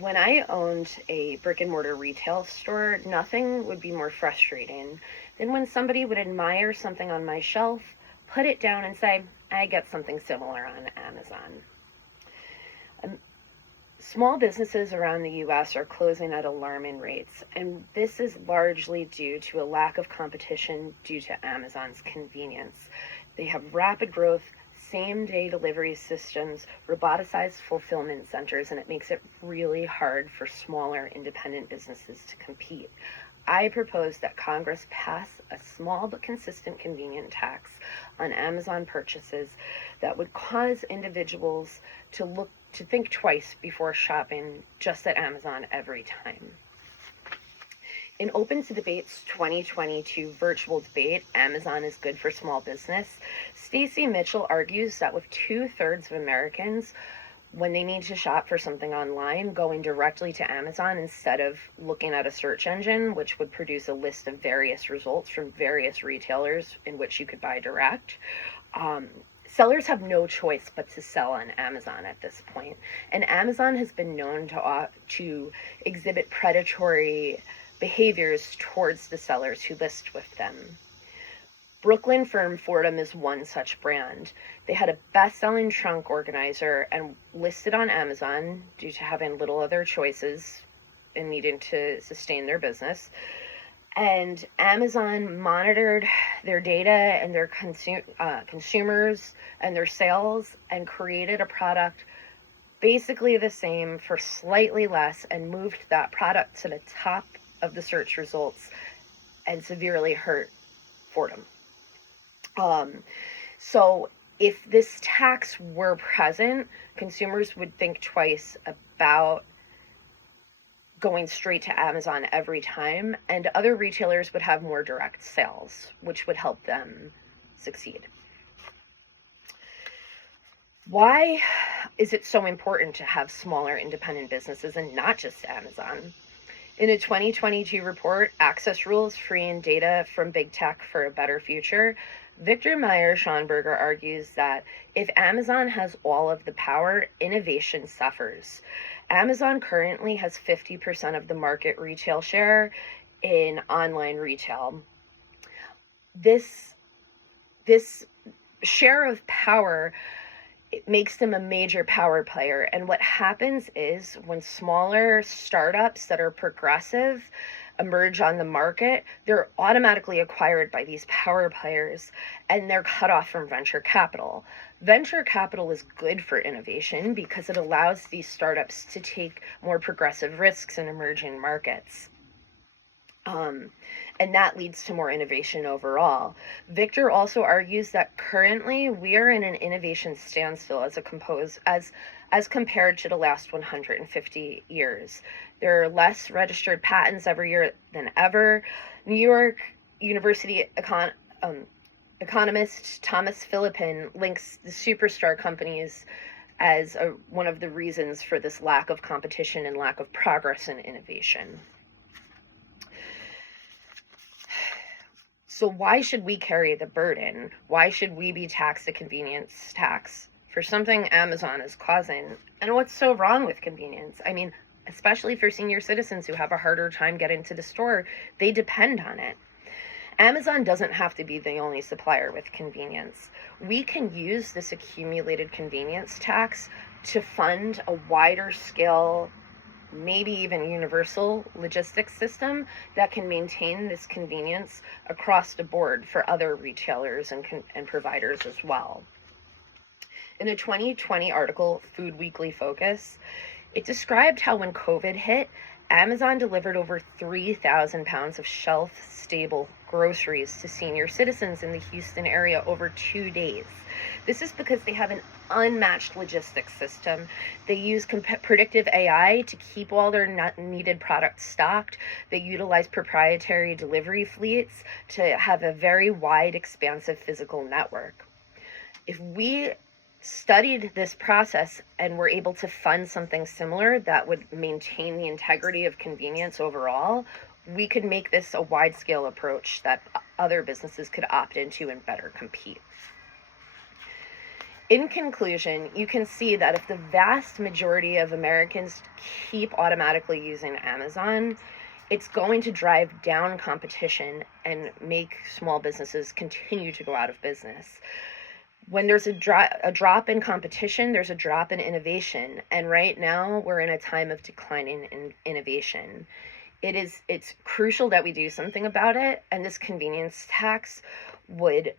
When I owned a brick and mortar retail store, nothing would be more frustrating than when somebody would admire something on my shelf, put it down, and say, I get something similar on Amazon. Um, Small businesses around the US are closing at alarming rates, and this is largely due to a lack of competition due to Amazon's convenience. They have rapid growth, same day delivery systems, roboticized fulfillment centers, and it makes it really hard for smaller independent businesses to compete. I propose that Congress pass a small but consistent convenient tax on Amazon purchases that would cause individuals to think twice before shopping just at Amazon every time. In Open to Debate's 2022 virtual debate, Amazon is good for small business, Stacy Mitchell argues that with 2/3 of Americans, when they need to shop for something online, going directly to Amazon instead of looking at a search engine, which would produce a list of various results from various retailers in which you could buy direct. Sellers have no choice but to sell on Amazon at this point, and Amazon has been known to exhibit predatory behaviors towards the sellers who list with them. Brooklyn firm Fordham is one such brand. They had a best-selling trunk organizer and listed on Amazon due to having little other choices and needing to sustain their business. And Amazon monitored their data and their consumers and their sales and created a product basically the same for slightly less and moved that product to the top of the search results and severely hurt Fordham. So if this tax were present, consumers would think twice about going straight to Amazon every time, and other retailers would have more direct sales, which would help them succeed. Why is it so important to have smaller independent businesses and not just Amazon? In a 2022 report, Access Rules, Freeing Data from Big Tech for a Better Future, Victor Meyer-Schonberger argues that if Amazon has all of the power, innovation suffers. Amazon currently has 50% of the market retail share in online retail. This share of power, it makes them a major power player. And what happens is when smaller startups that are progressive emerge on the market, they're automatically acquired by these power players and they're cut off from venture capital. Venture capital is good for innovation because it allows these startups to take more progressive risks in emerging markets. And that leads to more innovation overall. Victor also argues that currently we are in an innovation standstill as compared to the last 150 years. There are less registered patents every year than ever. New York University economist Thomas Philippin links the superstar companies as one of the reasons for this lack of competition and lack of progress in innovation. So why should we carry the burden? Why should we be taxed a convenience tax for something Amazon is causing? And what's so wrong with convenience? I mean, especially for senior citizens who have a harder time getting to the store, they depend on it. Amazon doesn't have to be the only supplier with convenience. We can use this accumulated convenience tax to fund a wider scale, maybe even universal logistics system that can maintain this convenience across the board for other retailers and providers as well. In a 2020 article, Food Weekly Focus, it described how when COVID hit, Amazon delivered over 3,000 pounds of shelf-stable groceries to senior citizens in the Houston area over 2 days. This is because they have an unmatched logistics system. They use predictive AI to keep all their needed products stocked. They utilize proprietary delivery fleets to have a very wide, expansive physical network. If we studied this process and were able to fund something similar that would maintain the integrity of convenience overall, we could make this a wide-scale approach that other businesses could opt into and better compete. In conclusion, you can see that if the vast majority of Americans keep automatically using Amazon, it's going to drive down competition and make small businesses continue to go out of business. When there's a drop in competition, there's a drop in innovation. And right now, we're in a time of declining in innovation. It's crucial that we do something about it, and this convenience tax would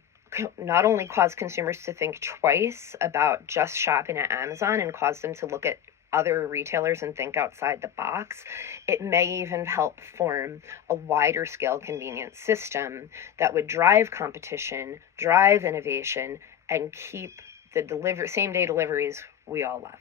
not only cause consumers to think twice about just shopping at Amazon and cause them to look at other retailers and think outside the box, it may even help form a wider scale convenience system that would drive competition, drive innovation, and keep the same day deliveries we all love.